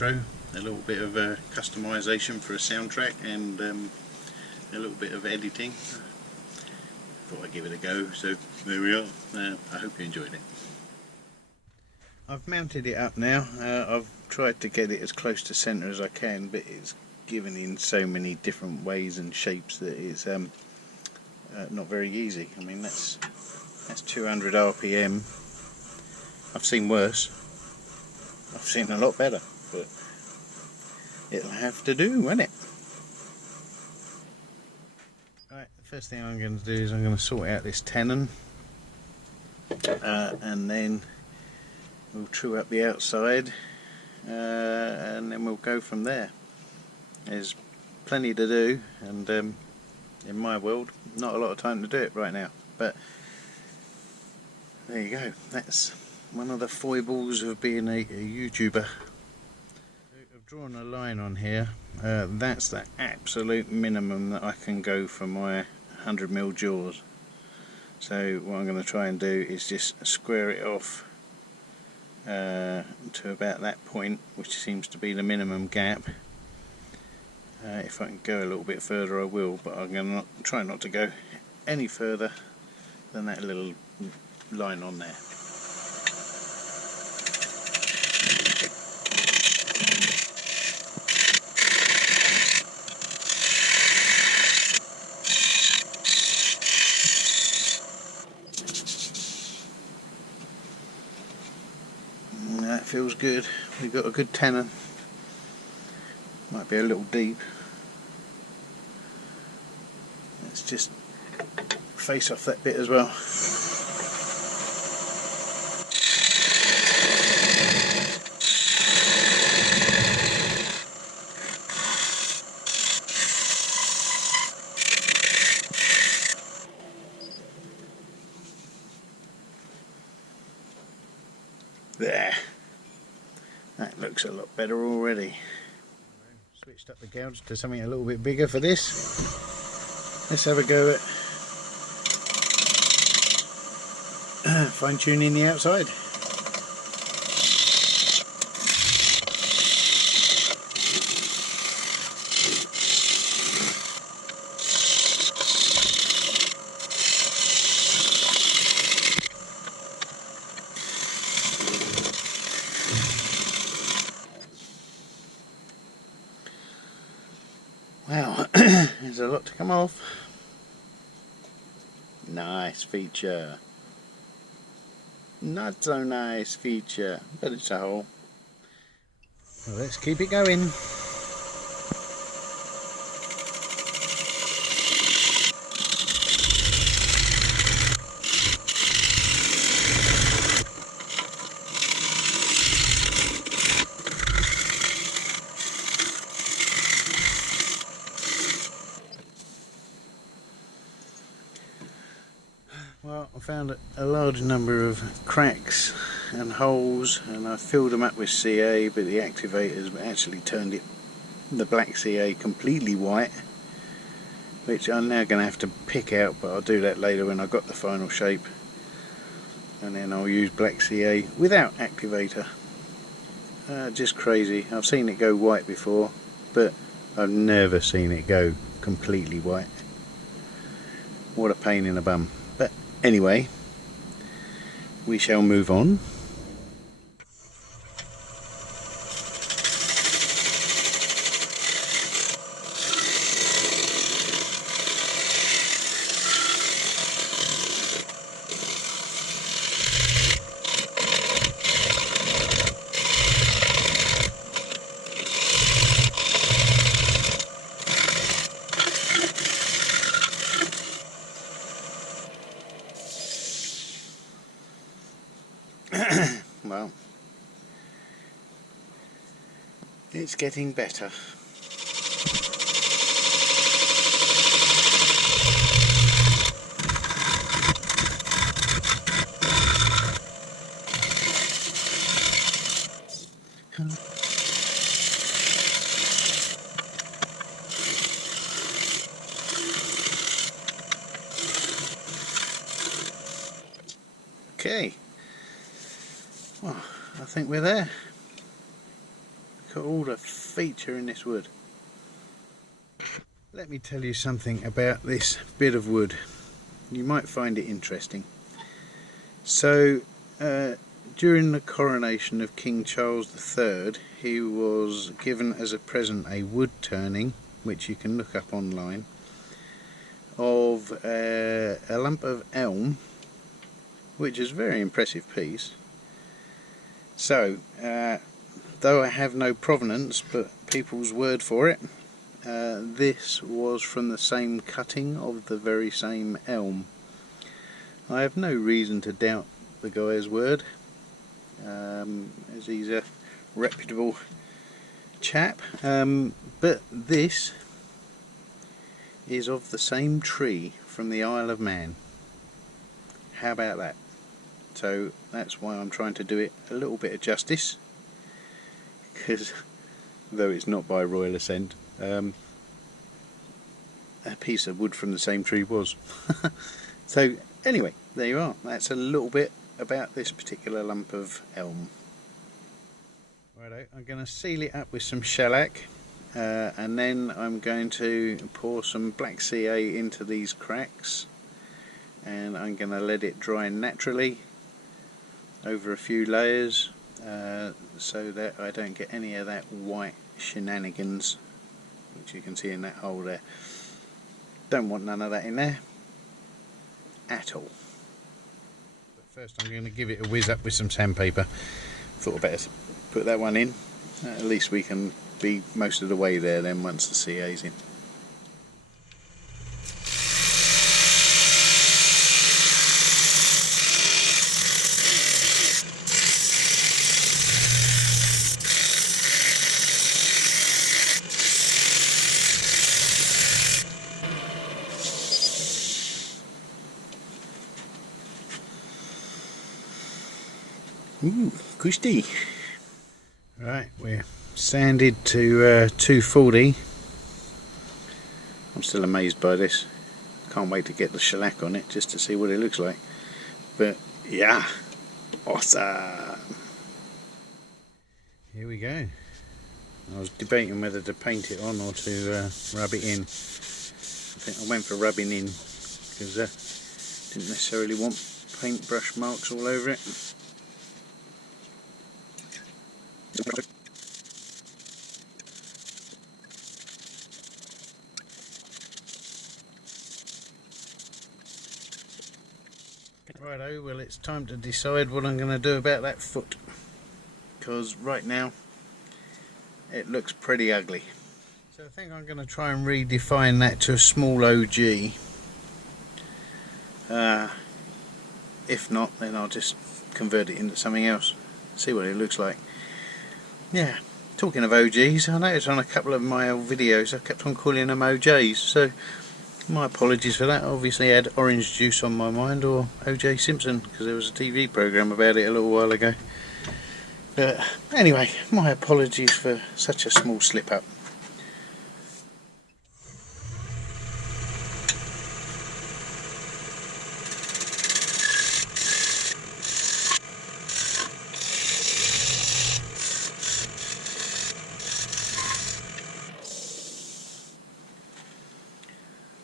intro, a little bit of customization for a soundtrack, and a little bit of editing. Thought I'd give it a go, so there we are. I hope you enjoyed it. I've mounted it up now. I've tried to get it as close to centre as I can, but it's given in so many different ways and shapes that it's not very easy. I mean, that's 200 RPM. I've seen worse. I've seen a lot better, but it'll have to do, won't it? Right, the first thing I'm going to do is I'm going to sort out this tenon, and then we'll true up the outside, and then we'll go from there. There's plenty to do, and in my world, not a lot of time to do it right now, but there you go. That's one of the foibles of being a YouTuber. I've drawn a line on here. That's the absolute minimum that I can go for my 100mm jaws. So what I'm going to try and do is just square it off to about that point, which seems to be the minimum gap. If I can go a little bit further I will, but I'm going to try not to go any further than that little line on there. That feels good. We've got a good tenon. Might be a little deep. Let's just face off that bit as well. There. That looks a lot better already. Switched up the gouge to something a little bit bigger for this. Let's have a go at fine tuning the outside. Wow, there's a lot to come off. Nice feature. Not so nice feature, but it's a hole. Well, let's keep it going. Well, I found a large number of cracks and holes, and I filled them up with CA, but the activators actually turned the black CA completely white, which I'm now going to have to pick out, but I'll do that later when I've got the final shape, and then I'll use black CA without activator. Just crazy. I've seen it go white before, but I've never seen it go completely white. What a pain in the bum. But anyway, we shall move on. Well, it's getting better. Okay. Well, I think we're there. Look at all the feature in this wood. Let me tell you something about this bit of wood. You might find it interesting. So, during the coronation of King Charles III, he was given as a present a wood turning, which you can look up online, of a lump of elm, which is a very impressive piece. So, though I have no provenance but people's word for it, this was from the same cutting of the very same elm. I have no reason to doubt the guy's word, as he's a reputable chap, but this is of the same tree from the Isle of Man. How about that? So that's why I'm trying to do it a little bit of justice, because though it's not by royal assent, a piece of wood from the same tree was. So anyway, there you are. That's a little bit about this particular lump of elm. Righto, I'm going to seal it up with some shellac, and then I'm going to pour some black CA into these cracks, and I'm going to let it dry naturally over a few layers, so that I don't get any of that white shenanigans which you can see in that hole there. Don't want none of that in there at all. But first I'm going to give it a whiz up with some sandpaper. Thought I'd better put that one in. At least we can be most of the way there then once the CA's in. Ooh, cushy. Right, we're sanded to 240. I'm still amazed by this. Can't wait to get the shellac on it just to see what it looks like. But yeah, awesome. Here we go. I was debating whether to paint it on or to rub it in. I think I went for rubbing in because didn't necessarily want paintbrush marks all over it. Righto, well it's time to decide what I'm going to do about that foot, because right now it looks pretty ugly. So I think I'm going to try and redefine that to a small OG. If not, then I'll just convert it into something else, see what it looks like. Yeah, talking of OGs, I noticed on a couple of my old videos I kept on calling them OJs, so my apologies for that. I obviously had Orange Juice on my mind, or OJ Simpson, because there was a TV programme about it a little while ago. But anyway, my apologies for such a small slip up.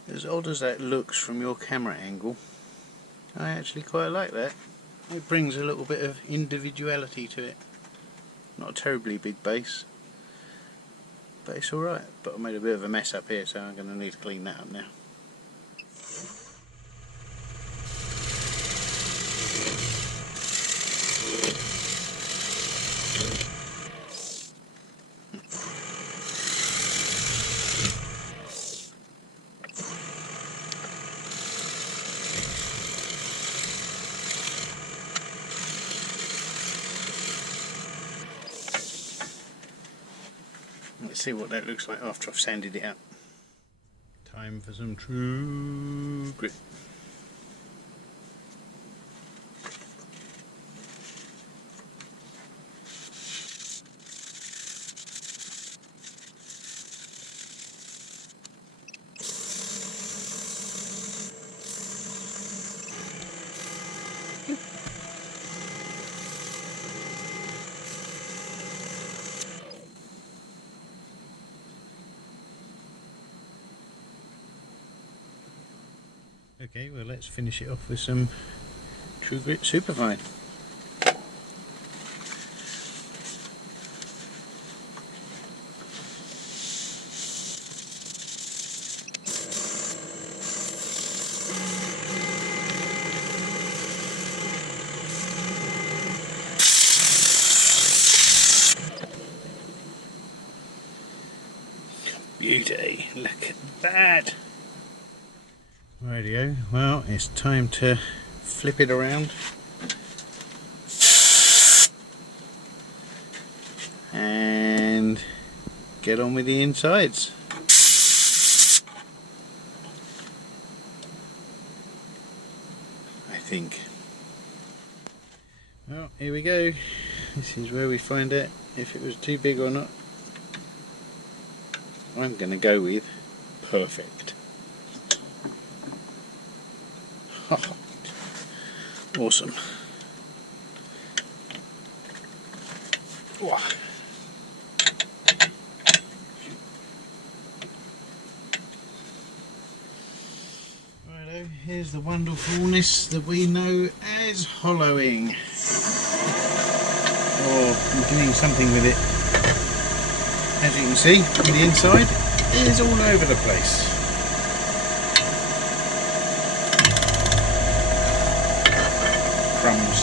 As odd as that looks from your camera angle, I actually quite like that. It brings a little bit of individuality to it. Not a terribly big base, but it's alright. But I made a bit of a mess up here, so I'm going to need to clean that up now. Let's see what that looks like after I've sanded it up. Time for some true grit. Okay, well let's finish it off with some True Grit Superfine. Beauty, look at that! Radio, well it's time to flip it around and get on with the insides. I think. Well, here we go. This is where we find out if it was too big or not. I'm going to go with perfect. Awesome. Wow. Righto, here's the wonderfulness that we know as hollowing. Or doing something with it. As you can see, the inside is all over the place. Crumbs.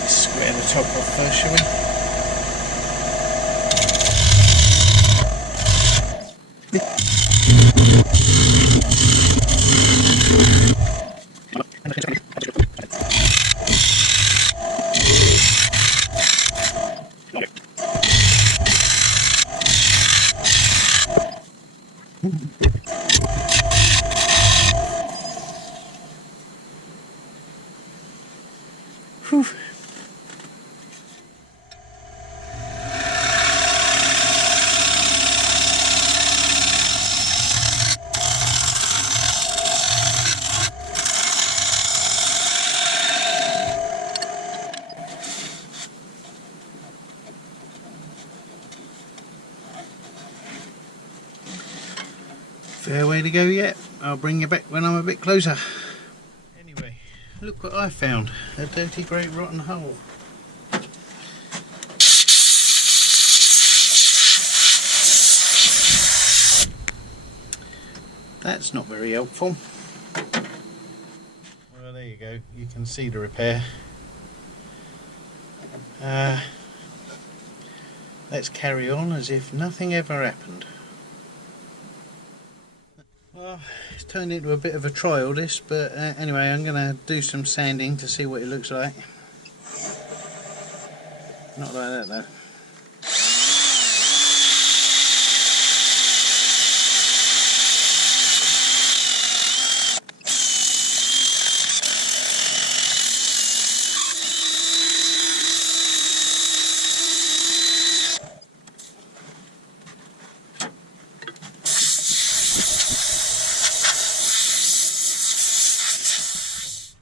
Let's square the top off first, shall we? Whew. Fair way to go yet. I'll bring you back when I'm a bit closer. Anyway, look what I found. A dirty grey rotten hole. That's not very helpful. Well, there you go. You can see the repair. Let's carry on as if nothing ever happened. Well, it's turned into a bit of a trial this, but anyway, I'm going to do some sanding to see what it looks like. Not like that though.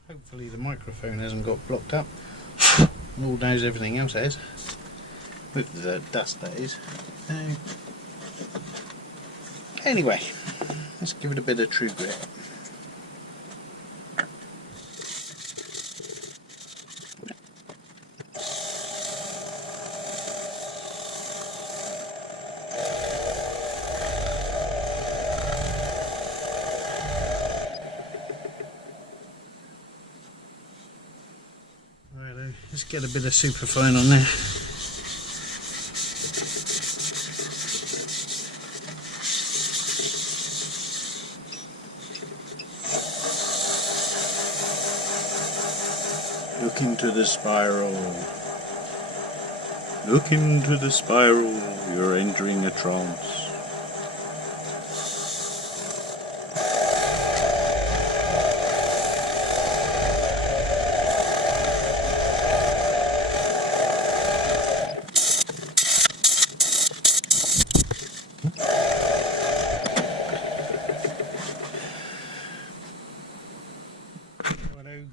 Hopefully the microphone hasn't got blocked up. Lord knows everything else has. With the dust, that is. Anyway, let's give it a bit of True Grit. Let's get a bit of superfine on there. Look into the spiral. Look into the spiral. You're entering a trance.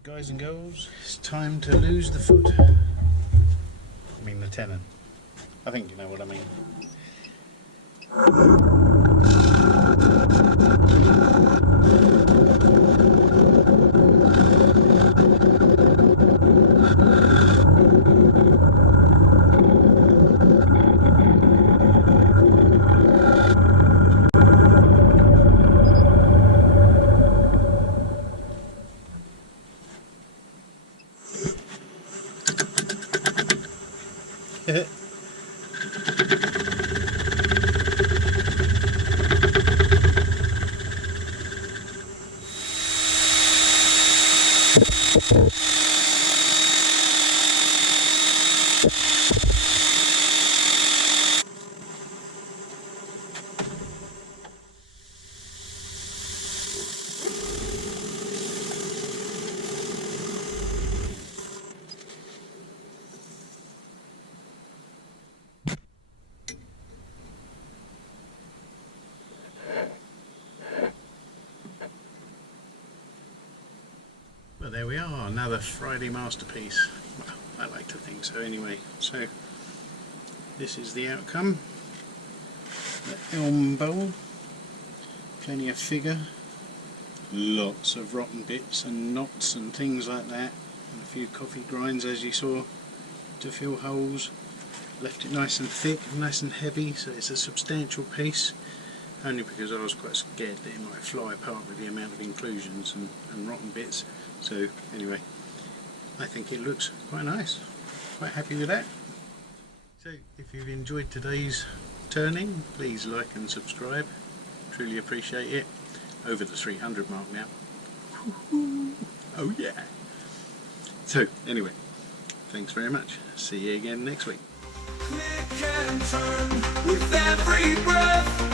Guys and girls, it's time to lose the foot. I mean the tenon. I think you know what I mean. But there we are, another Friday masterpiece. Well, I like to think so anyway. So this is the outcome. The elm bowl, plenty of figure, lots of rotten bits and knots and things like that, and a few coffee grinds as you saw to fill holes. Left it nice and thick, nice and heavy, so it's a substantial piece, only because I was quite scared that it might fly apart with the amount of inclusions and rotten bits. So anyway, I think it looks quite nice, quite happy with that. So if you've enjoyed today's turning, please like and subscribe, truly appreciate it. Over the 300 mark now. Oh yeah! So anyway, thanks very much, see you again next week. Click and turn with every breath.